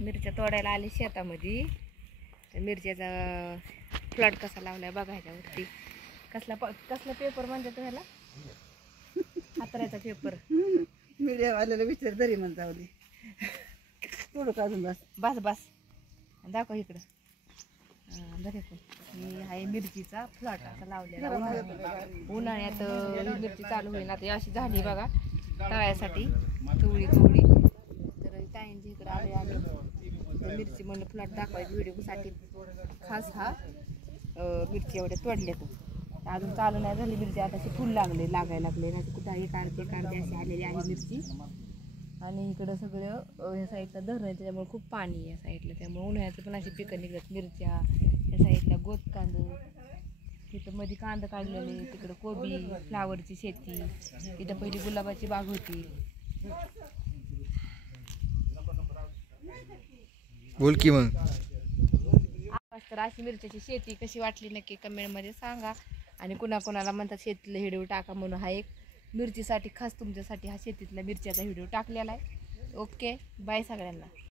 मिरच्या तोडायला आले शेतामध्ये. तर मिरच्याचा प्लॉट कसा लावलाय बघा ह्याच्यावरती. कसला पेपर म्हणतात त्याला? हातऱ्याचा पेपर. मीडिया वाल्याला विचार तरी म्हणता होती थोडं काढून बस बस बस दाखव इकडं. बरे पण ही आहे मिरचीचा प्लॉट असा लावलेला. उन्हाळ्यात ही मिरची चालू होईल. आता अशी झाली बघा तळ्यासाठी कवळी कवळी. तर ताईंच्या इकडे आले आम्ही मिरची म्हणलं प्लॉट दाखवायची व्हिडिओसाठी खास. हा मिरची एवढ्या तोडल्या तर अजून चालू नाही झाली मिरची. आता अशी फुल लागायला लागले ना. कुठं एक अर्धे अशी आलेली आहे मिरची. आणि इकडं सगळं ह्या साईडला धरण आहे त्याच्यामुळे खूप पाणी आहे या साईडला. त्यामुळे उन्हाळ्याचं पण अशी पिकं निघतात. मिरच्या या साईडला गोत कांदं, तिथं मध्ये कांदा काढलेले, तिकडं कोबी फ्लावरची शेती, इथं पहिली गुलाबाची बाग होती. बोल की मग. तर अशी मिरच्याची शेती कशी वाटली नक्की कमेंटमध्ये सांगा. आणि कुणाला म्हणतात शेतीतला व्हिडिओ टाका म्हणून हा एक मिरचीसाठी खास तुमच्यासाठी हा शेतीतल्या मिरच्याचा व्हिडिओ टाकलेला आहे. ओके बाय सगळ्यांना.